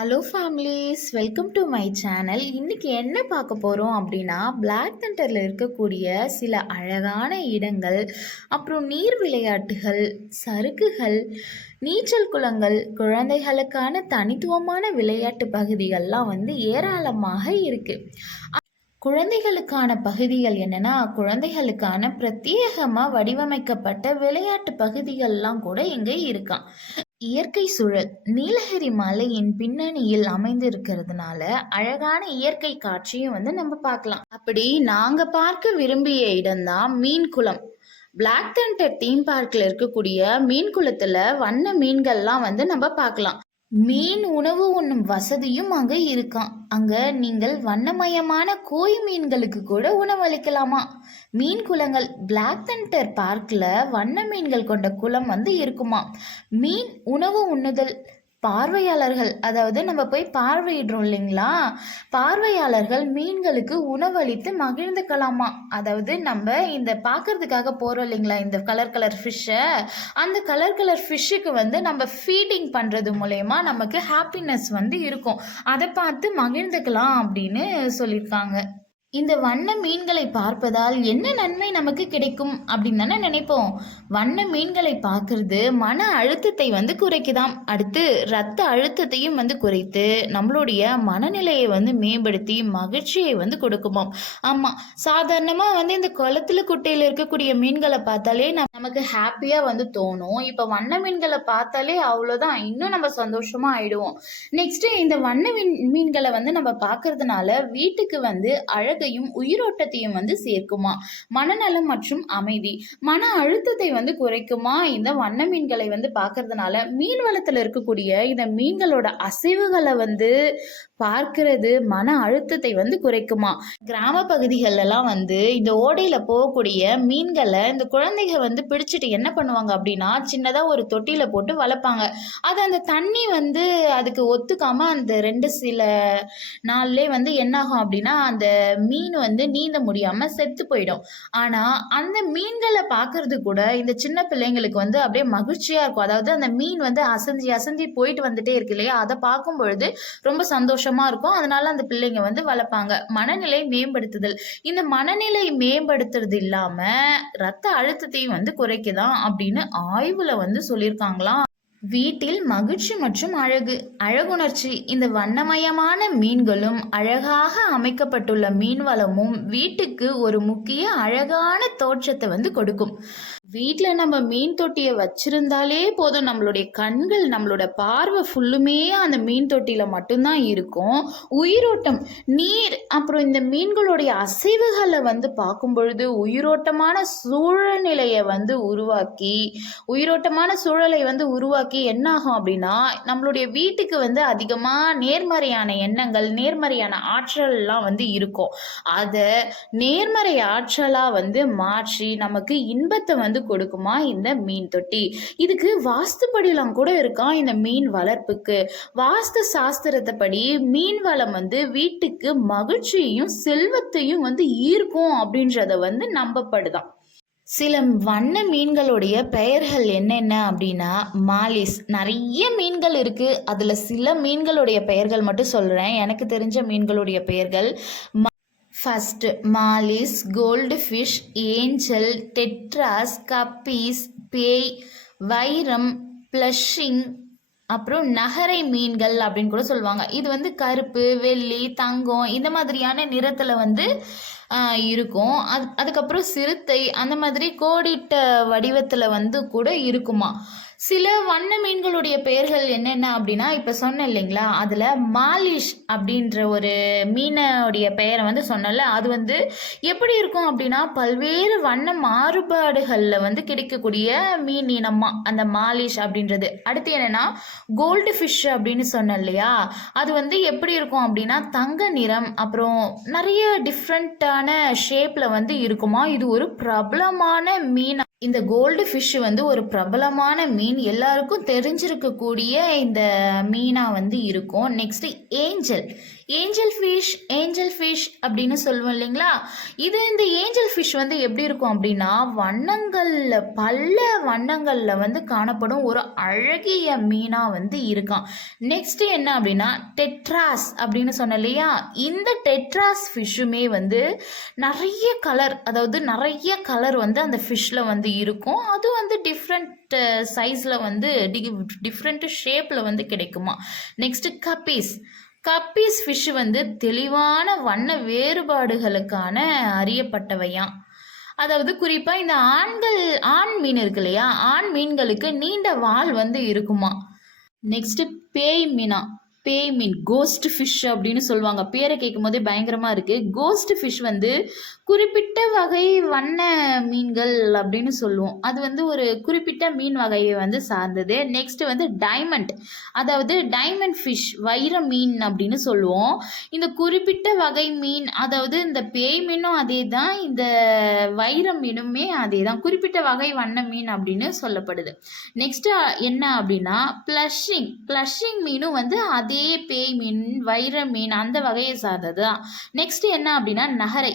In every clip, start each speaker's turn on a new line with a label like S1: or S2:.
S1: Hello families welcome to my channel இன்றைக்கி என்ன பார்க்க போகிறோம் அப்படின்னா பிளாக் தண்டரில் இருக்கக்கூடிய சில அழகான இடங்கள் அப்புறம் நீர் விளையாட்டுகள் சறுக்குகள் நீச்சல் குளங்கள் குழந்தைகளுக்கான தனித்துவமான விளையாட்டு பகுதிகள்லாம் வந்து ஏராளமாக இருக்குது குழந்தைகளுக்கான பகுதிகள் என்னென்னா குழந்தைகளுக்கான பிரத்யேகமாக வடிவமைக்கப்பட்ட விளையாட்டு பகுதிகள்லாம் கூட இங்கே இருக்கான் இயற்கை சூழல். நீலகிரி மலையின் பின்னணியில் அமைந்திருக்கிறதுனால அழகான இயற்கை காட்சியும் வந்து நம்ம பார்க்கலாம். அப்படி நாங்க பார்க்க விரும்பிய இடம்தான் மீன் குளம் பிளாக் தண்டர் தீம் பார்க்கில் இருக்கக்கூடிய மீன் குளத்துல வண்ண மீன்கள்லாம் வந்து நம்ம பார்க்கலாம். மீன் உணவு உண்ணும் வசதியும் அங்க இருக்காம் அங்க நீங்கள் வண்ணமயமான கோய் மீன்களுக்கு கூட உணவளிக்கலாமா மீன் குளங்கள் பிளாக் தண்டர் பார்க்ல வண்ண மீன்கள் கொண்ட குளம் வந்து இருக்குமா? மீன் உணவு உண்ணுதல் பார்வையாளர்கள் அதாவது நம்ம போய் பார்வையிடுறோம் இல்லைங்களா? பார்வையாளர்கள் மீன்களுக்கு உணவளித்து மகிழ்ந்துக்கலாமா? அதாவது நம்ம இந்த பார்க்கறதுக்காக போகிறோம் இல்லைங்களா இந்த கலர் கலர் ஃபிஷ்ஷை அந்த கலர் கலர் ஃபிஷ்ஷுக்கு வந்து நம்ம ஃபீடிங் பண்ணுறது மூலயமா நமக்கு ஹாப்பினஸ் வந்து இருக்கும். அதை பார்த்து மகிழ்ந்துக்கலாம் அப்படின்னு சொல்லியிருக்காங்க. இந்த வண்ண மீன்களை பார்ப்பதால் என்ன நன்மை நமக்கு கிடைக்கும் அப்படின்னு தானே நினைப்போம். வண்ண மீன்களை பார்க்கறது மன அழுத்தத்தை வந்து குறைக்குதாம். அடுத்து ரத்த அழுத்தத்தையும் வந்து குறைத்து நம்மளுடைய மனநிலையை வந்து மேம்படுத்தி மகிழ்ச்சியை வந்து கொடுக்குமாம். ஆமாம் சாதாரணமாக வந்து இந்த குளத்துல குட்டையில் இருக்கக்கூடிய மீன்களை பார்த்தாலே நமக்கு ஹாப்பியாக வந்து தோணும். இப்போ வண்ண மீன்களை பார்த்தாலே அவ்வளோதான் இன்னும் நம்ம சந்தோஷமாக ஆயிடுவோம். நெக்ஸ்ட்டு இந்த வண்ண மீன் மீன்களை வந்து நம்ம பார்க்கறதுனால வீட்டுக்கு வந்து அழகையும் உயிரோட்டத்தையும் வந்து சேர்க்குமா? மனநலம் மற்றும் அமைதி. மன அழுத்தத்தை வந்து குறைக்குமா? இந்த வண்ண மீன்களை வந்து பார்க்கறதுனால மீன் வளத்தில் இருக்கக்கூடிய இந்த மீன்களோட அசைவுகளை வந்து பார்க்கிறது மன அழுத்தத்தை வந்து குறைக்குமா? கிராம பகுதிகளெல்லாம் வந்து இந்த ஓடையில் போகக்கூடிய மீன்களை இந்த குழந்தைங்க வந்து பிடிச்சிட்டு என்ன பண்ணுவாங்க அப்படின்னா சின்னதாக ஒரு தொட்டியில் போட்டு வளர்ப்பாங்க. அது அந்த தண்ணி வந்து அதுக்கு ஒத்துக்காம அந்த ரெண்டு சில நாள்லே வந்து என்னாகும் அப்படின்னா அந்த மீன் வந்து நீந்த முடியாமல் செத்து போயிடும். ஆனால் அந்த மீன்களை பார்க்கறது கூட இந்த சின்ன பிள்ளைங்களுக்கு வந்து அப்படியே மகிழ்ச்சியாக இருக்கும். அதாவது அந்த மீன் வந்து அசஞ்சி அசஞ்சி போயிட்டு வந்துட்டே இருக்கு இல்லையா? அதை பார்க்கும் பொழுது ரொம்ப சந்தோஷம் இருக்கும். அதனால அந்த பிள்ளைங்க வந்து வளர்ப்பாங்க. மனநிலை மேம்படுத்துதல். இந்த மனநிலை மேம்படுத்துறது இல்லாம ரத்த அழுத்தத்தையும் வந்து குறைக்குதான் அப்படின்னு ஆய்வுல வந்து சொல்லியிருக்காங்களாம். வீட்டில் மகிழ்ச்சி மற்றும் அழகு. அழகுணர்ச்சி. இந்த வண்ணமயமான மீன்களும் அழகாக அமைக்கப்பட்டுள்ள மீன் வளமும் வீட்டுக்கு ஒரு முக்கிய அழகான தோற்றத்தை வந்து கொடுக்கும். வீட்டில் நம்ம மீன் தொட்டியை வச்சிருந்தாலே போதும். நம்மளுடைய கண்கள் நம்மளோட பார்வை ஃபுல்லுமே அந்த மீன் தொட்டியில் மட்டும்தான் இருக்கும். உயிரோட்டம் நீர் அப்புறம் இந்த மீன்களுடைய அசைவுகளை வந்து பார்க்கும் பொழுது உயிரோட்டமான சூழ்நிலையை வந்து உருவாக்கி உயிரோட்டமான சூழலை வந்து உருவாக்கி என்னாகும் அப்படின்னா நம்மளுடைய வீட்டுக்கு வந்து அதிகமாக நேர்மறையான எண்ணங்கள் நேர்மறையான ஆற்றல்லாம் வந்து இருக்கும். அதை நேர்மறை ஆற்றலாக வந்து மாற்றி நமக்கு இன்பத்தை வந்து கொடுக்குமா இந்த மீன் தொட்டி? இதுக்கு வாஸ்துப்படிலாம் கூட இருக்கான் இந்த மீன் வளர்ப்புக்கு? வாஸ்து சாஸ்திரத்தை படி மீன் வளம் வந்து வீட்டுக்கு மகிழ்ச்சியையும் செல்வத்தையும் வந்து ஈர்க்கும் அப்படின்றத வந்து நம்பப்படுதான். சில வண்ண மீன்களுடைய பெயர்கள் என்னென்ன அப்படின்னா மாலிஸ். நிறைய மீன்கள் இருக்குது அதில் சில மீன்களுடைய பெயர்கள் மட்டும் சொல்கிறேன் எனக்கு தெரிஞ்ச மீன்களுடைய பெயர்கள் first mollies gold fish angel tetras guppies பேய் வைரம் ப்ளஷிங் அப்புறம் நகரை மீன்கள் அப்படின்னு கூட சொல்லுவாங்க. இது வந்து கருப்பு வெள்ளி தங்கம் இந்த மாதிரியான நிறத்தில் வந்து இருக்கும். அது அதுக்கப்புறம் சிறுத்தை அந்த மாதிரி கோடிட்ட வடிவத்தில் வந்து கூட இருக்குமா? சில வண்ண மீன்களுடைய பெயர்கள் என்னென்ன அப்படின்னா இப்போ சொன்னேன் இல்லைங்களா? அதில் மாலிஷ் அப்படின்ற ஒரு மீனோடைய பெயரை வந்து சொன்னல அது வந்து எப்படி இருக்கும் அப்படின்னா பல்வேறு வண்ண மாறுபாடுகளில் வந்து கிடைக்கக்கூடிய மீன் இனமாக அந்த மாலிஷ் அப்படின்றது. அடுத்து என்னென்னா கோல்டு ஃபிஷ் அப்படின்னு சொன்னேன் இல்லையா? அது வந்து எப்படி இருக்கும் அப்படின்னா தங்க நிறம் அப்புறம் நிறைய டிஃப்ரெண்ட்டான ஷேப்பில் வந்து இருக்குமா? இது ஒரு பிரபலமான மீன். இந்த கோல்டு ஃபிஷ் வந்து ஒரு பிரபலமான மீன். எல்லாருக்கும் தெரிஞ்சிருக்கக்கூடிய இந்த மீனாக வந்து இருக்கும். Next angel angel fish angel fish அப்படின்னு சொல்லுவோம் இல்லைங்களா? இது இந்த ஏஞ்சல் ஃபிஷ் வந்து எப்படி இருக்கும் அப்படின்னா வண்ணங்களில் பல வண்ணங்களில் வந்து காணப்படும் ஒரு அழகிய மீனாக வந்து இருக்கான். நெக்ஸ்ட் என்ன அப்படின்னா டெட்ராஸ் அப்படின்னு சொன்னேன் இல்லையா? இந்த டெட்ராஸ் ஃபிஷ்ஷுமே வந்து நிறைய கலர் அதாவது நிறைய கலர் வந்து அந்த ஃபிஷ்ஷில் வந்து இருக்கும். அது வந்து டிஃப்ரெண்ட் சைஸில் வந்து டி ஷேப்பில் வந்து கிடைக்குமா? Next guppies. கப்பீஸ் ஃபிஷ் வந்து தெளிவான வண்ண வேறுபாடுகளுக்கான அறியப்பட்டவையாம். அதாவது குறிப்பாக இந்த ஆண்கள் ஆண் மீன் இருக்கு இல்லையா? ஆண் மீன்களுக்கு நீண்ட வால் வந்து இருக்குமா நெக்ஸ்ட் பேய் மீனா. பேய் மீன் கோஸ்ட் ஃபிஷ் அப்படின்னு சொல்லுவாங்க. பேரை கேட்கும் போதே பயங்கரமாக இருக்குது கோஸ்ட் ஃபிஷ் வந்து குறிப்பிட்ட வகை வண்ண மீன்கள் அப்படின்னு சொல்லுவோம். அது வந்து ஒரு குறிப்பிட்ட மீன் வகையை வந்து சார்ந்தது. நெக்ஸ்ட் வந்து டைமண்ட் அதாவது டைமண்ட் ஃபிஷ் வைர மீன் அப்படின்னு சொல்லுவோம். இந்த குறிப்பிட்ட வகை மீன் அதாவது இந்த பேய் மீனும் அதே தான் இந்த வைர மீனுமே அதே தான் குறிப்பிட்ட வகை வண்ண மீன் அப்படின்னு சொல்லப்படுது. நெக்ஸ்ட் என்ன அப்படின்னா ப்ளஷிங் ப்ளஷிங் மீனும் வந்து அதே பேய் மீன் வைர மீன் அந்த வகையை சார்ந்தது. தான் நெக்ஸ்ட் என்ன அப்படின்னா நகரை.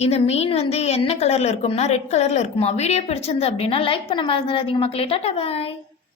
S1: இந்த மீன் வந்து என்ன கலரில் இருக்கும்னா ரெட் கலரில் இருக்குமா? வீடியோ பிடிச்சிருந்து அப்படின்னா லைக் பண்ண மறந்துடாதீங்க மக்களே. டாட்டா பாய்